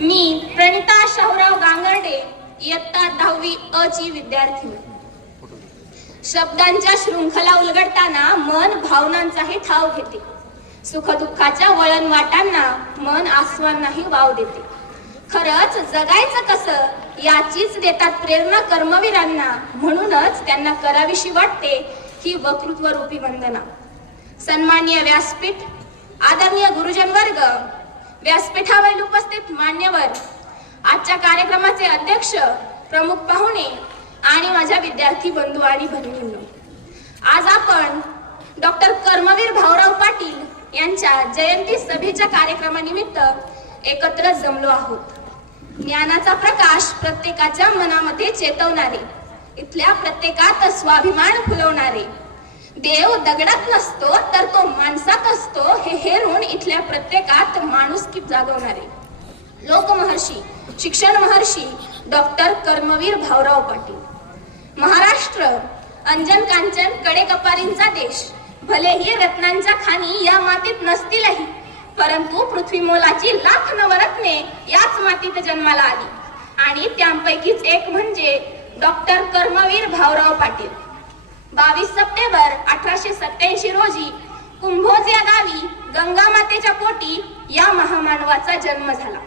मी प्रणिता शाहूराव गांगर्डे इयत्ता 10वी अ ची विद्यार्थी. शब्दांच्या शृंखला उलगडताना मन भावनांचाही ठाव घेते. सुखदुःखाच्या वळण वाटांना मन आस्वांनाही वाव देते. खरंच जगायचं कसं याचीच देतात प्रेरणा कर्मवीरांना. म्हणूनच त्यांना करावीशी वाटते ही वक्तृत्व रूपी वंदना. सन्माननीय व्यासपीठ, आदरणीय गुरुजन वर्ग, व्यासपीठावर उपस्थित मान्यवर, आजच्या कार्यक्रमाचे अध्यक्ष, प्रमुख पाहुणे आणि माझ्या विद्यार्थी बंधू आणि भगिनींनो, आज आपण डॉक्टर कर्मवीर भाऊराव पाटील यांच्या जयंती सभेच्या कार्यक्रमानिमित्त एकत्र जमलो आहोत. ज्ञानाचा प्रकाश प्रत्येकाच्या मनामध्ये चेतवणारे, इथल्या प्रत्येकात स्वाभिमान फुलवणारे, देव दगडात नसतो तर तो माणसात असतो हे हेरून इथल्या प्रत्येकात माणुसकी जागवणारे लोकमहर्षी, शिक्षण महर्षी डॉक्टर कर्मवीर भाऊराव पाटील. महाराष्ट्र अंजन कांचन कडेकपारींचा देश. भलेही रत्नांच्या खाणी या मातीत नसतीलही, परंतु पृथ्वी मोलाची लाख नवरत्ने याच मातीत जन्माला आली आणि त्यांपैकीच एक म्हणजे डॉक्टर कर्मवीर भाऊराव पाटील. 22 सप्टेंबर 1887 रोजी कुंभोज या गावी गंगा मातेच्या पोटी या महामानवाचा जन्म झाला.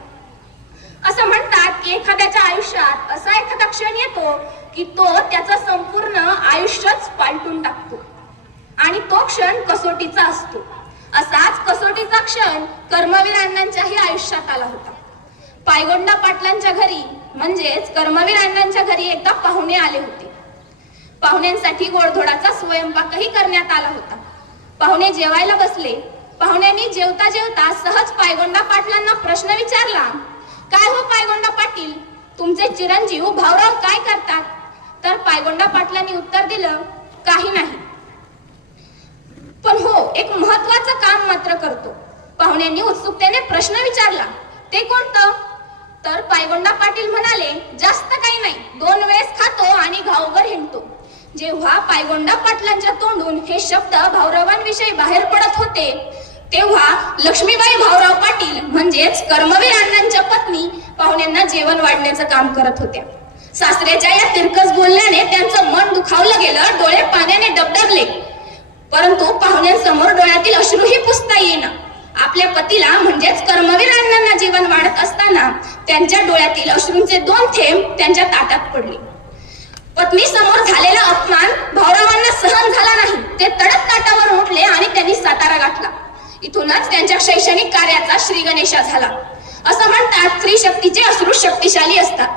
असं म्हणतात की एखाद्याच्या आयुष्यात असा एखादा क्षण येतो की तो त्याचं संपूर्ण आयुष्यच पालटून टाकतो आणि तो क्षण कसोटीचा असतो. असाच कसोटीचा क्षण कर्मवीर अण्णांच्याही आयुष्यात आला होता. पायगोंडा पाटलांच्या घरी म्हणजेच कर्मवीर अण्णांच्या घरी एकदा पाहुणे आले होते. पाहुण्यांसाठी गोडधोडाचा स्वयंपाकही करण्यात आला होता. पाहुणे जेवायला बसले. पाहुण्यांनी जेवता जेवता सहज पायगोंडा पाटलांना प्रश्न विचारला, काय हो पायगोंडा पाटील, तुमचे चिरंजीव भाऊराव काय करतात? तर पायगोंडा पाटलांनी उत्तर दिलं, काही नाही, पण हो एक महत्वाचं काम मात्र करतो. पाहुण्यांनी उत्सुकतेने प्रश्न विचारला, ते कोणतं? तर पायगोंडा पाटील म्हणाले, जास्त काही नाही, 2 वेळेस खातो आणि गावभर हिंडतो. जेव्हा पायगोंडा पाटलांच्या तोंडून हे शब्द भाऊरावांविषयी बाहेर पडत होते तेव्हा लक्ष्मीबाई भाऊराव पाटील म्हणजेच कर्मवीर अण्णांच्या पत्नी पाहुण्यांना जेवण वाढण्याचं काम करत होत्या. सासऱ्याच्या या तिरकस बोलण्याने त्यांचं मन दुखावलं गेलं, डोळे पाण्याने डबडबले, परंतु पाहुण्यांसमोर डोळ्यातील अश्रूही पुसता येईना. आपल्या पतीला म्हणजेच कर्मवीर अण्णांना जेवण वाढत असताना त्यांच्या डोळ्यातील अश्रूंचे 2 थेंब त्यांच्या ताटात पडले. पत्नी समोर झालेला अपमान भाऊरावांना सहन झाला नाही. ते तडक ताटावर उठले आणि त्यांनी सातारा गाठला. इथूनच त्यांच्या शैक्षणिक कार्याचा श्री गणेशा झाला. असं म्हणतात, स्त्री शक्तीचे अश्रू शक्तिशाली असतात.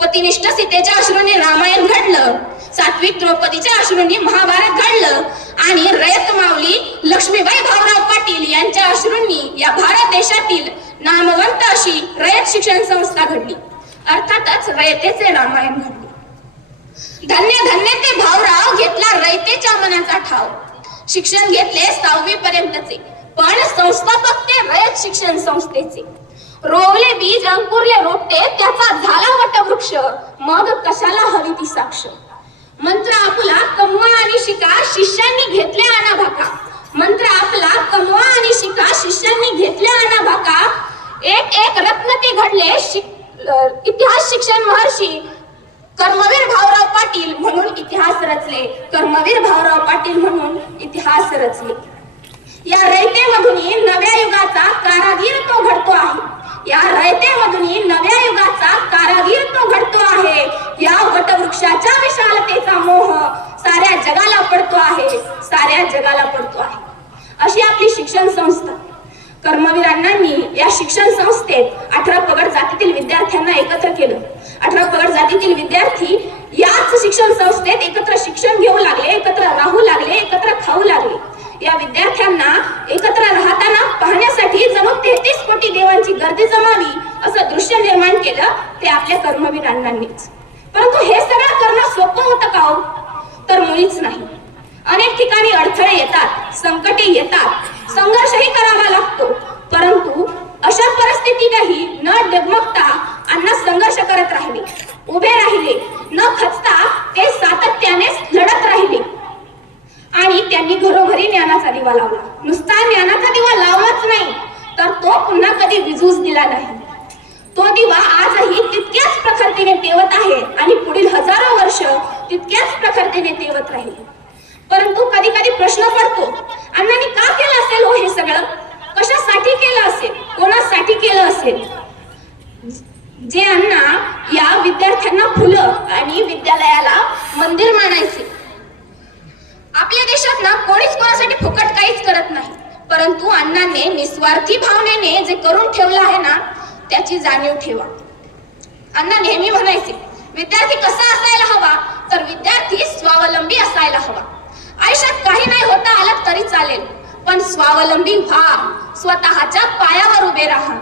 पतिनिष्ठ सीतेच्या अश्रूंनी रामायण घडलं, सात्विक द्रौपदीच्या अश्रूंनी महाभारत घडलं आणि रयत माऊली लक्ष्मीबाई भाऊराव पाटील यांच्या अश्रूंनी या भारत देशातील नामवंत अशी रयत शिक्षण संस्था घडली. अर्थातच रयतेचे रामायण घडले. धन्य धन्य ते भाऊराव, घेतला रयतेच्या मनाचा ठाव. शिक्षण घेतले 6वी पर्यंतचे, पण संस्थापक ते रयत शिक्षण संस्थेचे. रोवले बीज अंकुरले रोपटे, त्याचा झाला वटवृक्ष, मग कशाला हवी ती साक्ष. मंत्र आपला कमवा आणि शिका, शिष्यांनी घेतले आना भाका. मंत्र आपला कमवा आणि शिका, शिष्यांनी घेतले आना भाका. एक एक रत्न ते घडले, इतिहास शिक्षण महर्षी कर्मवीर भाऊराव पाटील म्हणून इतिहास रचले. कर्मवीर भाऊराव पाटील म्हणून इतिहास रचले. या रयतेमधून नव्या युगाचा कारागीर तो घडतो आहे. या रयतेमधून नव्या युगाचा कारागीर तो घडतो आहे. या वटवृक्षाच्या विशालतेचा मोह साऱ्या जगाला पडतो आहे, साऱ्या जगाला पडतो आहे. अशी आपली शिक्षण संस्था. कर्मवीर अण्णांनी या शिक्षण संस्थेत 18 पगड जातीतील विद्यार्थ्यांना एकत्र केलं. 18 पगड जातीतील विद्यार्थी याच शिक्षण संस्थेत एकत्र शिक्षण घेऊ लागले, एकत्र राहू लागले, एकत्र खाऊ लागले. या विद्यार्थ्यांना एकत्र राहताना पाहण्यासाठी जणू 33 कोटी देवांची गर्दी जमावी असं दृश्य निर्माण केलं ते आपल्या कर्मवीर अण्णांनीच. परंतु हे सगळं करणं सोपं होतं का हो? तर मुळीच नाही. अनेक ठिकाणी अडथळे येतात, संकटे येतात, संघर्षही करावा लागतो. परंतु अशा परिस्थितीतही न डगमगता अण्णा संघर्ष करत राहिले, उभे राहिले, न खचता ते सातत्याने लढत राहिले आणि त्यांनी घरोघरी ज्ञानाचा दिवा लावला. नुसता ज्ञानाचा दिवा लावलाच नाही तर तो पुन्हा कधी विझूच दिला नाही. तो दिवा आजही तितक्याच प्रखरतेने तेवत आहे आणि पुढील हजारो वर्ष तितक्याच प्रखरतेने तेवत राहील. परंतु कधी कधी प्रश्न पडतो, अण्णांनी का केलं असेल हो हे सगळं? कशासाठी केलं असेल? कोणासाठी केलं असेल? जे अण्णा या विद्यार्थ्यांना फुलं आणि विद्यालयाला मंदिर मानायचे. आपल्या देशात ना कोणीच कोणासाठी फुकट काहीच करत नाही, परंतु अण्णांनी निस्वार्थी भावनेने जे करून ठेवलं आहे ना त्याची जाणीव ठेवा. अण्णा नेहमी म्हणायचे, विद्यार्थी कसा असायला हवा? तर विद्यार्थी स्वावलंबी असायला हवा. आयुष्यात काही नाही होता आलं तरी चालेल, पण स्वावलंबी व्हा, स्वतःच्या पायावर उभे राहा.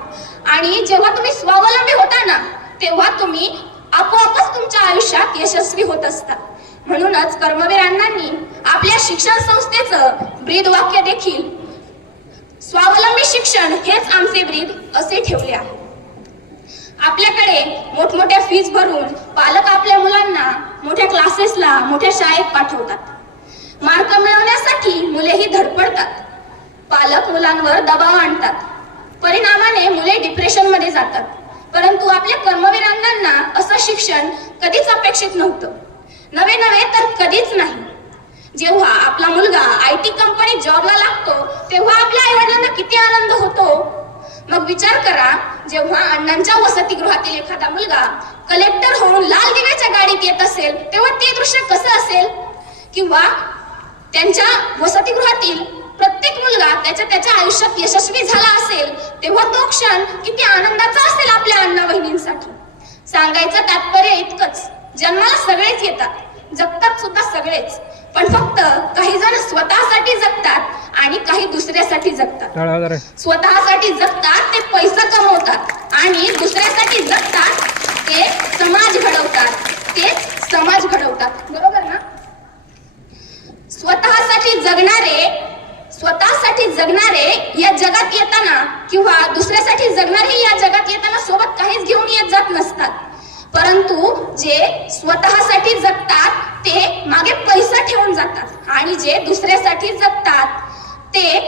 आणि जेव्हा तुम्ही स्वावलंबी होता ना तेव्हा तुम्ही आपोआपच तुमच्या आयुष्यात यशस्वी होत असता. म्हणूनच कर्मवीर अण्णांनी आपल्या शिक्षण संस्थेचं ब्रीद वाक्य देखील स्वावलंबी शिक्षण हेच आमचे ब्रीद असे ठेवले आहे. आपल्याकडे मोठमोठ्या फीज भरून पालक आपल्या मुलांना मोठ्या क्लासेसला, मोठ्या शाळेत पाठवतात. मार्क मिळवण्यासाठी मुलेही धडपडतात. पालक मुलांवर दबाव आणतात. परिणामाने मुले डिप्रेशन मध्ये जातात. परंतु आपल्या कर्मवीर अण्णांना असं शिक्षण कधीच अपेक्षित नव्हतं. नवे तर कधीच नाही. जेव्हा आपला मुलगा IT कंपनीत जॉबला लागतो तेव्हा आपल्या आई वडिलांना किती आनंद होतो. मग विचार करा, जेव्हा अण्णांच्या वसतिगृहातील एखादा मुलगा कलेक्टर होऊन लाल दिव्याच्या गाडीत येत असेल तेव्हा ते दृश्य कसं असेल? किंवा त्यांच्या वसतिगृहातील प्रत्येक मुलगा त्याच्या आयुष्यात यशस्वी झाला असेल तेव्हा तो क्षण किती आनंदाचा असेल आपल्या अण्णा बहिणींसाठी. सांगायचं तात्पर्य इतकंच, जन्माला सगळेच येतात, जगतात सुद्धा सगळेच, पण फक्त काही जण स्वतःसाठी जगतात आणि काही दुसऱ्यासाठी जगतात. स्वतःसाठी जगतात ते पैसा कमवतात आणि दुसऱ्यासाठी जगतात ते समाज घडवतात. तेच समाज घडवतात, बरोबर ना? स्वतःसाठी जगणारे या जगात येताना किंवा दुसऱ्यासाठी जगणारे या जगात येताना सोबत काहीच घेऊन येत जात नसतात. परंतु जे स्वतःसाठी जगतात ते मागे पैसा ठेवून जातात आणि जे दुसऱ्यासाठी जगतात ते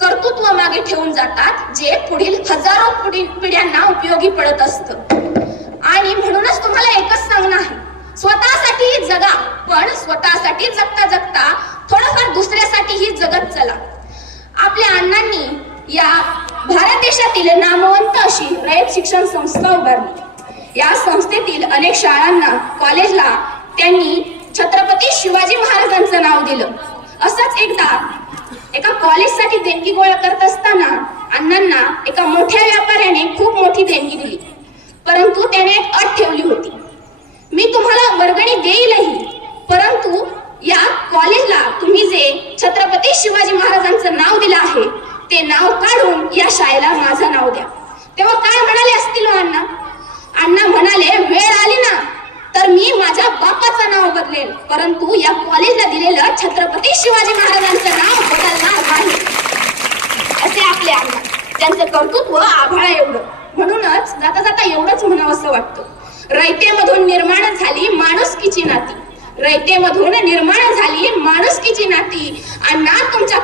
कर्तृत्व मागे ठेवून जातात, जे पुढील हजारो पिढ्यांना उपयोगी पडत असतं. आणि म्हणूनच तुम्हाला एकच सांगणं आहे, स्वतःसाठी जगा, पण स्वतःसाठी जगता जगता थोडंफार दुसऱ्यासाठीही जगत चला. आपल्या अण्णांनी या भारत देशातील नामवंत अशी रयत शिक्षण संस्था उभारली. या संस्थेतील अनेक शाळांना, कॉलेजला त्यांनी छत्रपती शिवाजी महाराजांचं नाव दिलं. असंच एकदा एका कॉलेजसाठी देणगी गोळा करत असताना अण्णांना एका मोठ्या व्यापाऱ्याने खूप मोठी देणगी दिली. परंतु त्याने एक अट ठेवली होती, मी तुम्हाला वर्गणी देईलही, परंतु या कॉलेजला तुम्ही जे छत्रपती शिवाजी महाराजांचं नाव दिलं आहे ते नाव काढून या शाळेला माझं नाव द्या. तेव्हा काय म्हणाले असतील अण्णा? अण्णा म्हणाले, वेळ आली ना तर मी माझ्या बापाचं नाव बदलेल, परंतु या कॉलेजला दिलेलं छत्रपती शिवाजी महाराजांचं नाव बदलणार नाही. असे आपले अण्णा, त्यांचं कर्तृत्व आभाळा एवढं. म्हणूनच जाता जाता एवढंच म्हणावंसं वाटतं, रयतेमधून निर्माण झाली माणुसकीची नाती. रयतेमधून निर्माण झाली माणुसकीची नाती. अण्णा तुमच्या